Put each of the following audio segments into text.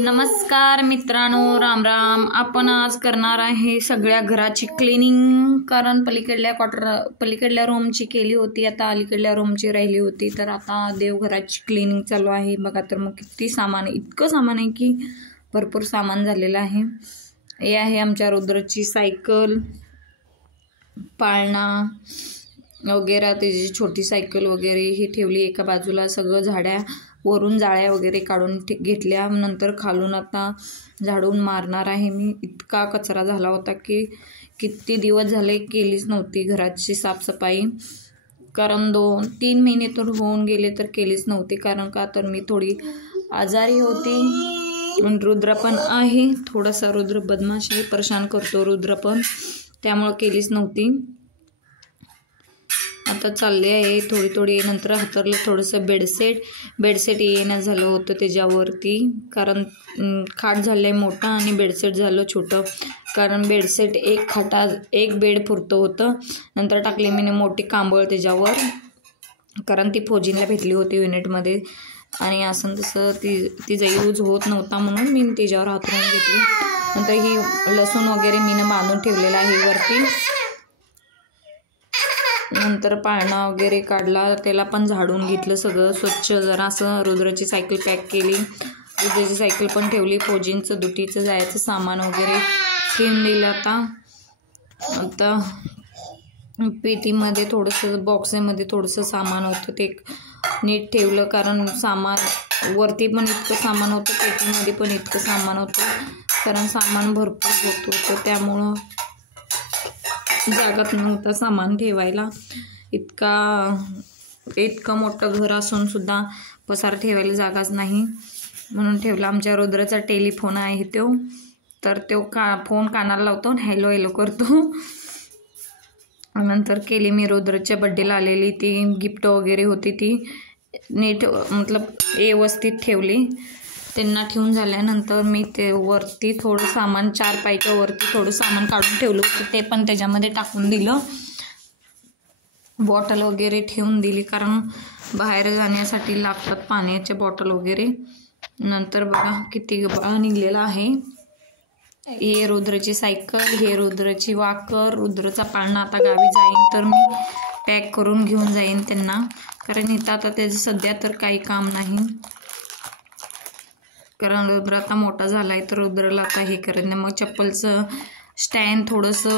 नमस्कार मित्रांनो, राम राम. आपण आज करणार आहे सगळ्या घराची क्लिनिंग. कारण पलीकडल्या रूमची केली होती, आता अलीकडल्या रूमची राहिली होती. तर आता देवघराची क्लिनिंग चालू आहे. बघा तर मग किती सामान, इतकं सामान आहे की भरपूर सामान झालेलं आहे. हे आहे आमच्या रुद्रची सायकल, पाळणा वगैरे, त्याची छोटी सायकल वगैरे ही ठेवली एका बाजूला. सगळं झाड्या वरून जाळ्या वगैरे काढून घेतल्या. नंतर खालून आता झाडून मारणार आहे मी. इतका कचरा झाला होता की किती दिवस झाले केलीच नव्हती घराची साफसफाई. कारण 2-3 महिने तर होऊन गेले तर केलीच नव्हती. कारण का तर मी थोडी आजारी होती. रुद्र पण आहे थोडासा, रुद्र बदमाशी परेशान करतो रुद्र पण, त्यामुळं केलीच नव्हती. आता चालले आहे थोडी. नंतर हातरलं थोडंसं बेडसेट येणं झालं होतं त्याच्यावरती. कारण खाट झालं मोठा आणि बेडसेट झालं छोटं. कारण बेडसेट एक बेड पुरतं होतं. नंतर टाकली मी मोठी कांबळ त्याच्यावर, कारण ती फौजींना भेटली होती युनिटमध्ये आणि असं तसं तिचा यूज होत नव्हता म्हणून मी त्याच्यावर हातरून घेतली. नंतर ही लसूण वगैरे मीनं बांधून ठेवलेलं आहे वरती. नंतर पाळणा वगैरे काढला, त्याला पण झाडून घेतलं सगळं स्वच्छ. जरा असं रुद्राची सायकल पॅक केली, रुद्राची सायकल पण ठेवली. फौजींचं दुटीचं जायचं सामान वगैरे ठेवून दिलं. आता पेटीमध्ये थोडंसं, बॉक्समध्ये थोडंसं सामान होतं ते नीट ठेवलं. कारण सामान वरती पण इतकं सामान होतं, पेटीमध्ये पण इतकं सामान होतं. कारण सामान भरपूर होत होतं, त्यामुळं जागाच नव्हता सामान ठेवायला. इतकं मोठं घर असून सुद्धा पसार ठेवायला जागाच नाही, म्हणून ठेवला. आमच्या रुद्राचा टेलिफोन आहे तर तो फोन कानाला लावतो, हॅलो हॅलो करतो. नंतर केली मी रुद्राच्या बड्डेला आलेली ती गिफ्ट वगैरे होती ती नीट व्यवस्थित ठेवली. त्यांना ठेवून झाल्यानंतर मी ते वरती थोडं सामान, 4 पायच्या वरती थोडं सामान काढून ठेवलं होतं, ते पण त्याच्यामध्ये टाकून दिलं. बॉटल वगैरे ठेवून दिली, कारण बाहेर जाण्यासाठी लागतात पाण्याचे बॉटल वगैरे. नंतर बघा किती गबाळ निघलेला आहे. हे रुद्राची सायकल, हे रुद्राची वाकर, रुद्राचा पाळणा. आता गावी जाईन तर मी पॅक करून घेऊन जाईन त्यांना, कारण इथं आता त्याचं सध्या तर काही काम नाही. कारण रुद्र आता मोठा झाला आहे तर रुद्राला आता हे करत नाही. मग चप्पलचं स्टँड थोडंसं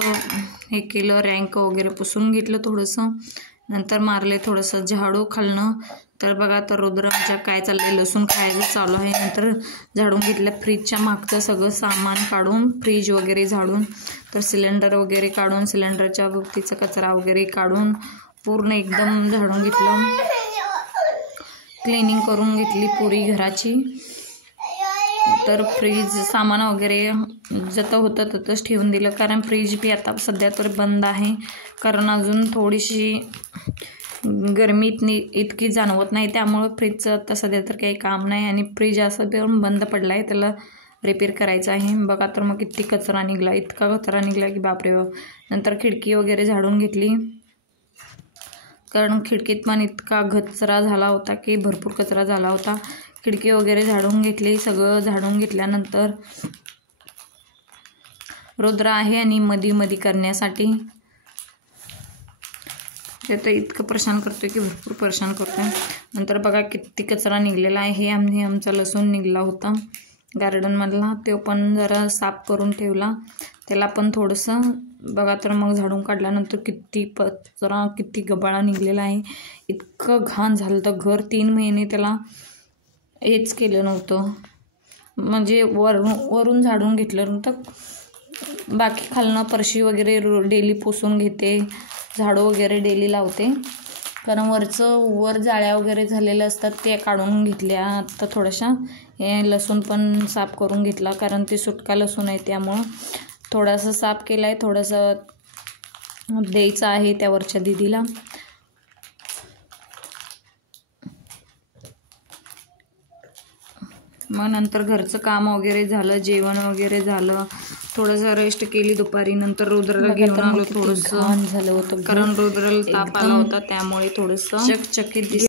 हे केलं, रँक वगैरे पुसून घेतलं थोडंसं. नंतर मारले थोडंसं झाडू खालनं. तर बघा तर रुद्र आमच्या काय चाललंय, लसूण खायचं चालू आहे. नंतर झाडून घेतलं फ्रीजच्या मागचं सगळं सामान काढून, फ्रीज वगैरे झाडून. तर सिलेंडर वगैरे काढून, सिलेंडरच्या भोवतीचा कचरा वगैरे काढून पूर्ण एकदम झाडून घेतलं. क्लिनिंग करून घेतली पुरी घराची. तर फ्रीज सामान वगैरे जतं होतं ततंच ठेवून दिलं. कारण फ्रीज बी आता सध्या तर बंद आहे, कारण अजून थोडीशी गरमी इतकी जाणवत नाही, त्यामुळं फ्रीजचं आता सध्या तर काही काम नाही. आणि फ्रीज असं पण बंद पडला आहे, त्याला रिपेअर करायचं आहे. बघा तर मग किती कचरा निघला, इतका कचरा निघला की बापरे बाप. नंतर खिडकी वगैरे झाडून घेतली, कारण खिडकीत पण इतका कचरा झाला होता की भरपूर कचरा झाला होता. खिडकी वगैरे झाडून घेतली. सगळं झाडून घेतल्यानंतर रुद्र आहे आणि मधी करण्यासाठी ते तर इतकं परेशान करतोय की भरपूर परेशान करतोय. नंतर बघा किती कचरा निघलेला आहे. हे आमचा लसूण निघला होता गार्डनमधला, तो पण जरा साफ करून ठेवला. त्याला पण थोडंसं बघा तर मग झाडून काढल्यानंतर किती कचरा, किती गबाळा निघलेला आहे. इतकं घाण झालं तर घर. 3 महिने त्याला हेच केलं नव्हतं, म्हणजे वरून झाडून घेतलं नव्हतं. बाकी खालनं फरशी वगैरे डेली पुसून घेते, झाडू वगैरे डेली लावते. कारण वर जाळ्या वगैरे झालेल्या असतात ते काढून घेतल्या आता थोड्याशा. हे लसूण पण साफ करून घेतला, कारण ते सुटका लसूण आहे त्यामुळं थोडासा साफ केला आहे. थोडंसं द्यायचं आहे त्यावरच्या दीदीला. मग नंतर घरचं काम वगैरे झालं, जेवण वगैरे झालं, थोडंसं रेस्ट केली दुपारी. नंतर रुद्राला घेऊन आलो थोडंसं झालं होतं, कारण रुद्राला ताप आला होता त्यामुळे थोडंसं चकचकीत